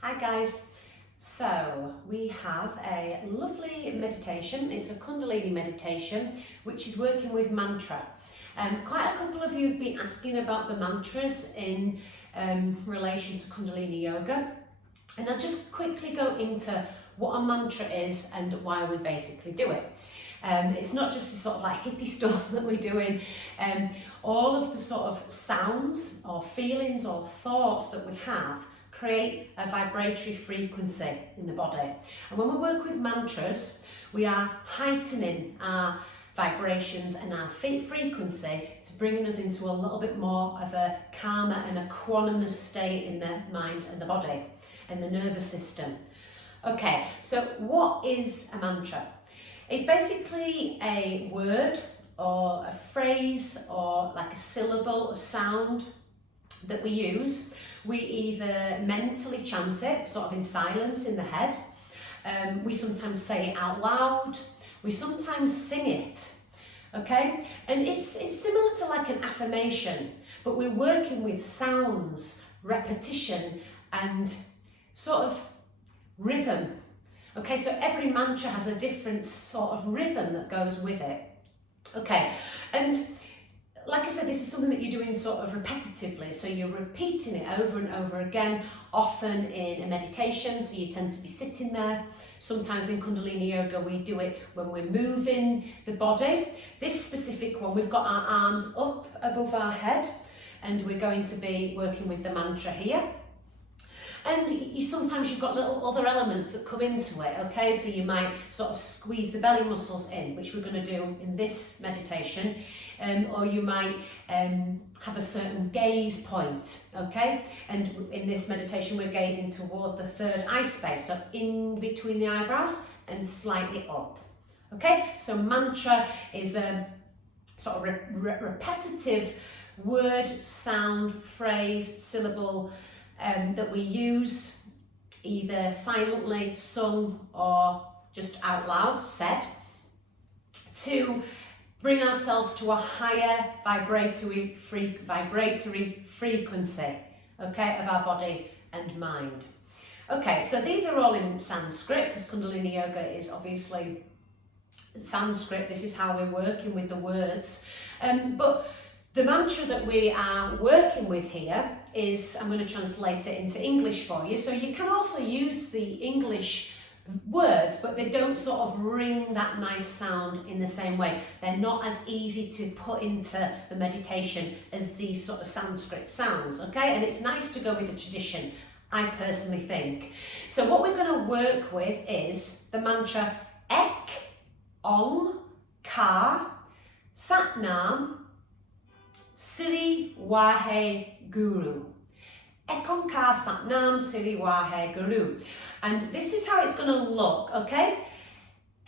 Hi guys, so we have a lovely meditation. It's a kundalini meditation which is working with mantra. Quite a couple of you have been asking about the mantras in relation to kundalini yoga, and I'll just quickly go into what a mantra is and why we basically do it. It's not just the sort of like hippie stuff that we're doing. All of the sort of sounds or feelings or thoughts that we have create a vibratory frequency in the body. And when we work with mantras, we are heightening our vibrations and our frequency to bring us into a little bit more of a calmer and a equanimous state in the mind and the body and the nervous system. Okay, so what is a mantra? It's basically a word or a phrase or like a syllable, a sound that we use. We either mentally chant it, sort of in silence in the head. We sometimes say it out loud. We sometimes sing it. Okay, and it's similar to like an affirmation, but we're working with sounds, repetition, and sort of rhythm. Okay, so every mantra has a different sort of rhythm that goes with it. Okay, and like I said, this is something that you're doing sort of repetitively, so you're repeating it over and over again, often in a meditation, so you tend to be sitting there. Sometimes in kundalini yoga we do it when we're moving the body. This specific one, we've got our arms up above our head and we're going to be working with the mantra here. And sometimes you've got little other elements that come into it, okay? So you might sort of squeeze the belly muscles in, which we're going to do in this meditation, or you might have a certain gaze point, okay? And in this meditation, we're gazing towards the third eye space, so in between the eyebrows and slightly up, okay? So mantra is a sort of repetitive word, sound, phrase, syllable, that we use either silently, sung, or just out loud, said, to bring ourselves to a higher vibratory frequency, okay, of our body and mind. Okay, so these are all in Sanskrit, because Kundalini Yoga is obviously Sanskrit. This is how we're working with the words. But the mantra that we are working with here is, I'm going to translate it into English for you. So you can also use the English words, but they don't sort of ring that nice sound in the same way. They're not as easy to put into the meditation as these sort of Sanskrit sounds, okay? And it's nice to go with the tradition, I personally think. So what we're going to work with is the mantra Ek, Om, KARR, Satnam, SIREE, WAHAY, Guru. Ek, Om, KARR, Satnam, SIREE, WAHAY, Guru. And this is how it's going to look, okay?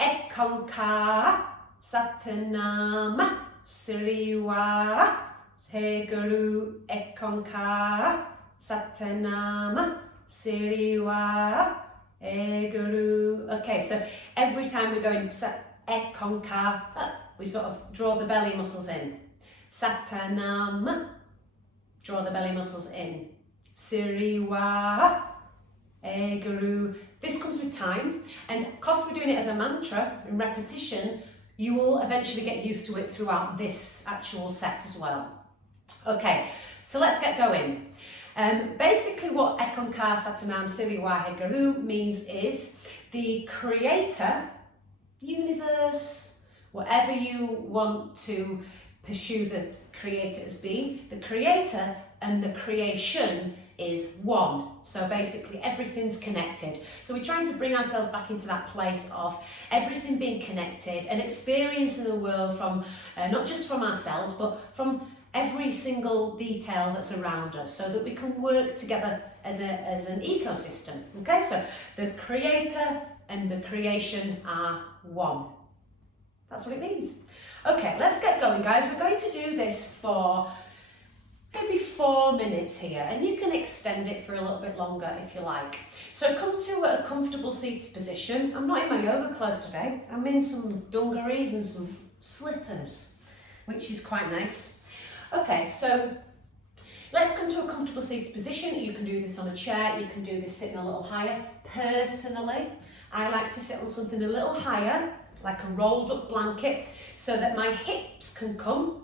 Ek, Om, KARR, Satnam, SIREE, WAHAY, Guru. Ek, Om, KARR, Satnam, SIREE, WAHAY, Guru. Okay, so every time we're going Ek, Om, KARR, we sort of draw the belly muscles in. Satnam, draw the belly muscles in. SIREE, WAHAY, Guru. This comes with time, and because we're doing it as a mantra in repetition, you will eventually get used to it throughout this actual set as well. Okay, so let's get going. Basically what Ek, Om, KARR, Satnam, SIREE, WAHAY, Guru means is the creator, universe, whatever you want to pursue the creator as being, the creator and the creation is one. So basically everything's connected. So we're trying to bring ourselves back into that place of everything being connected and experiencing the world from, not just from ourselves, but from every single detail that's around us, so that we can work together as an ecosystem. Okay, so the creator and the creation are one. That's what it means. Okay, let's get going, guys. We're going to do this for maybe 4 minutes here, and you can extend it for a little bit longer if you like. So come to a comfortable seated position. I'm not in my yoga clothes today. I'm in some dungarees and some slippers, which is quite nice. Okay, so Let's come to a comfortable seated position. You can do this on a chair, you can do this sitting a little higher. Personally, I like to sit on something a little higher, like a rolled up blanket, so that my hips can come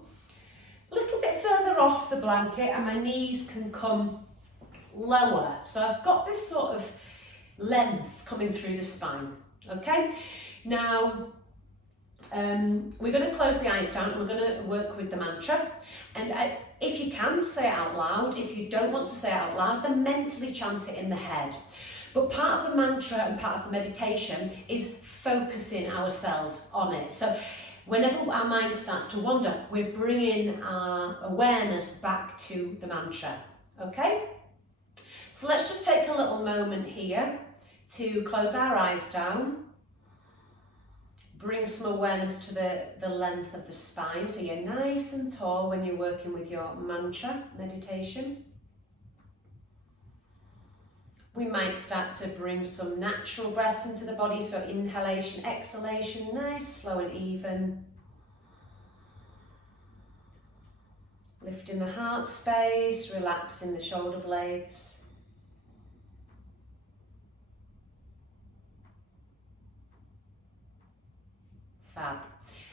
a little bit further off the blanket and my knees can come lower. So I've got this sort of length coming through the spine, okay? Now, we're going to close the eyes down and we're going to work with the mantra. And if you can, say it out loud. If you don't want to say it out loud, then mentally chant it in the head. But part of the mantra and part of the meditation is focusing ourselves on it. So whenever our mind starts to wander, we're bringing our awareness back to the mantra, okay? So let's just take a little moment here to close our eyes down. Bring some awareness to the length of the spine, so you're nice and tall when you're working with your mantra meditation. We might start to bring some natural breaths into the body, so inhalation, exhalation, nice, slow and even. Lifting the heart space, relaxing the shoulder blades. Fab.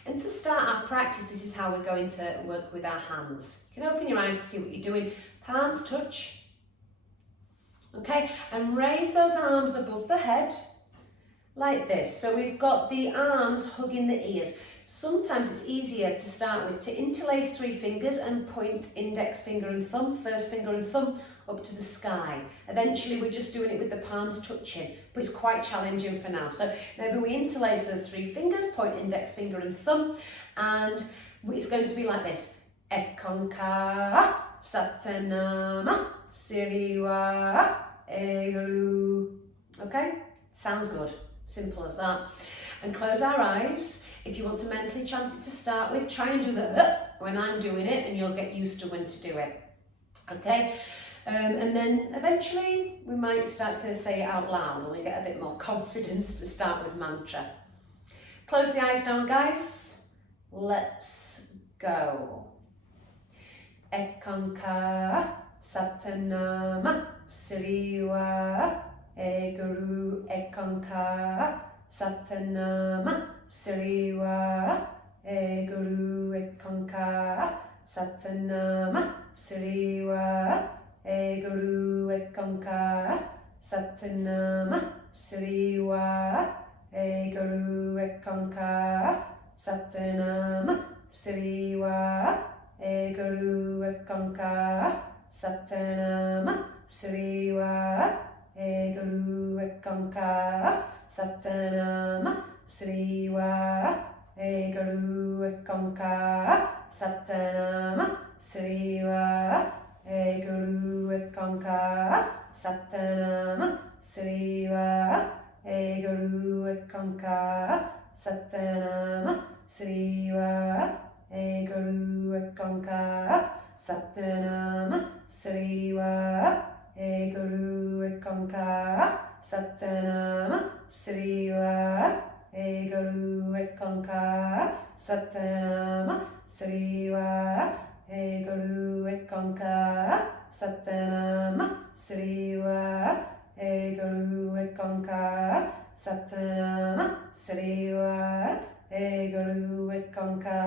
And to start our practice, this is how we're going to work with our hands. You can open your eyes to see what you're doing. Palms touch. Okay, and raise those arms above the head like this. So we've got the arms hugging the ears. Sometimes it's easier to start with to interlace 3 fingers and point index finger and thumb, first finger and thumb up to the sky. Eventually we're just doing it with the palms touching, but it's quite challenging for now. So maybe we interlace those 3 fingers, point index finger and thumb, and it's going to be like this. Ekonka, Satanama, Siriwa, Eguru. Okay, sounds good, simple as that. And close our eyes. If you want to mentally chant it to start with, try and do the when I'm doing it, and you'll get used to when to do it. Okay, and then eventually we might start to say it out loud, and we get a bit more confidence to start with mantra. Close the eyes down, guys. Let's go. Ekanka Satanama Siriwa Eguru Ekanka Satanama Siriwa Eguru Ekanka Satanama Siriwa Eguru Ekanka Satanama Siriwa Eguru Ekanka Satanama Siriwa Eguru Ekanka Satanama Siriwa Eguru Ekanka Satanama Siriwa Eguru Ekanka Satanama Siriwa Eguru Ekanka Satanama Siriwa Eguru Ekanka Satanama Siriwa Eguru Ekanka Satanama Siriwa Eguru Ekanka Satanama Siriwa Eguru Ekanka Satanama Siriwa Eguru Ekanka Satanama Siriwa Eguru Ekanka Satanama Siriwa Eguru Ekanka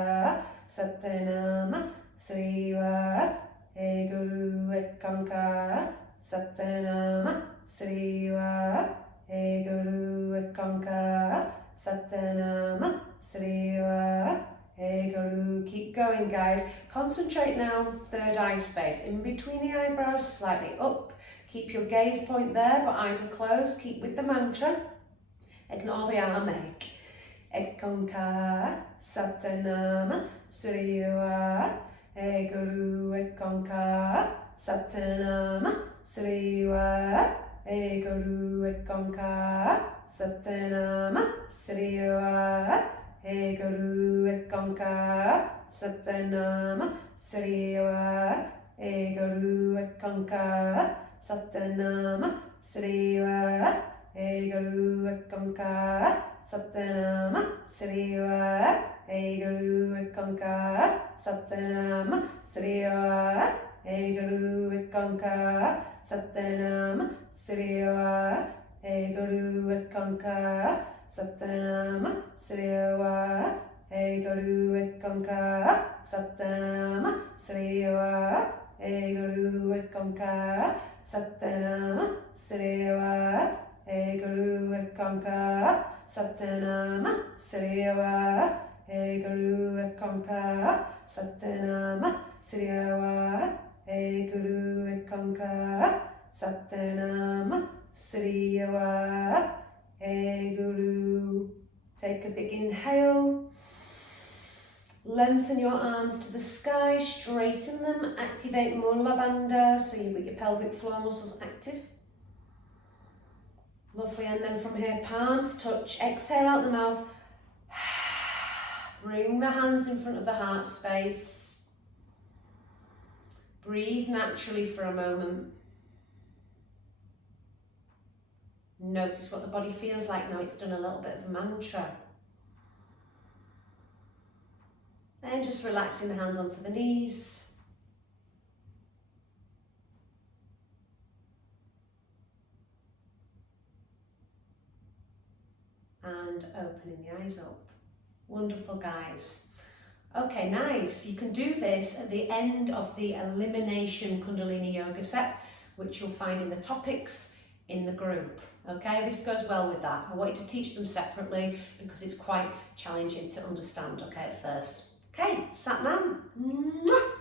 Satanama Siriwa Eguru Ekanka Satanama Siriwa Eguru Ekanka Satanama Siriwa Eguru. Keep going, guys. Concentrate now, third eye space. In between the eyebrows, slightly up. Keep your gaze point there, but eyes are closed. Keep with the mantra. Ignore the arm ache. Ekanka Satanama Siriwa Eguru Ekanka Satanama Siriwa Eguru Ekanka Satanama Siriwa Eguru Ekanka Satanama Siriwa Eguru Ekanka Satanama Siriwa Eguru Ekanka Satanama Siriwa Eguru Ekanka Satanama Siriwa Guru Ekanka Satanam Sriya Guru Ekanka Satanam Sriya Guru Ekanka Satanam Sriya Guru Ekanka Satanam Sriya Guru Ekanka Satanam Sriya Guru Ekanka Satanam Sriya Guru Ekanka Satanam Sriya Guru. Take a big inhale. Lengthen your arms to the sky, straighten them, activate Mula Bandha so you've got your pelvic floor muscles active. Lovely, and then from here, palms touch, exhale out the mouth. Bring the hands in front of the heart space. Breathe naturally for a moment. Notice what the body feels like now it's done a little bit of a mantra. Then just relaxing the hands onto the knees. And opening the eyes up. Wonderful, guys. Okay, nice. You can do this at the end of the Elimination Kundalini Yoga set, which you'll find in the topics in the group. Okay, this goes well with that. I wanted to teach them separately because it's quite challenging to understand, okay, at first. Okay, Sat Nam. Mwah.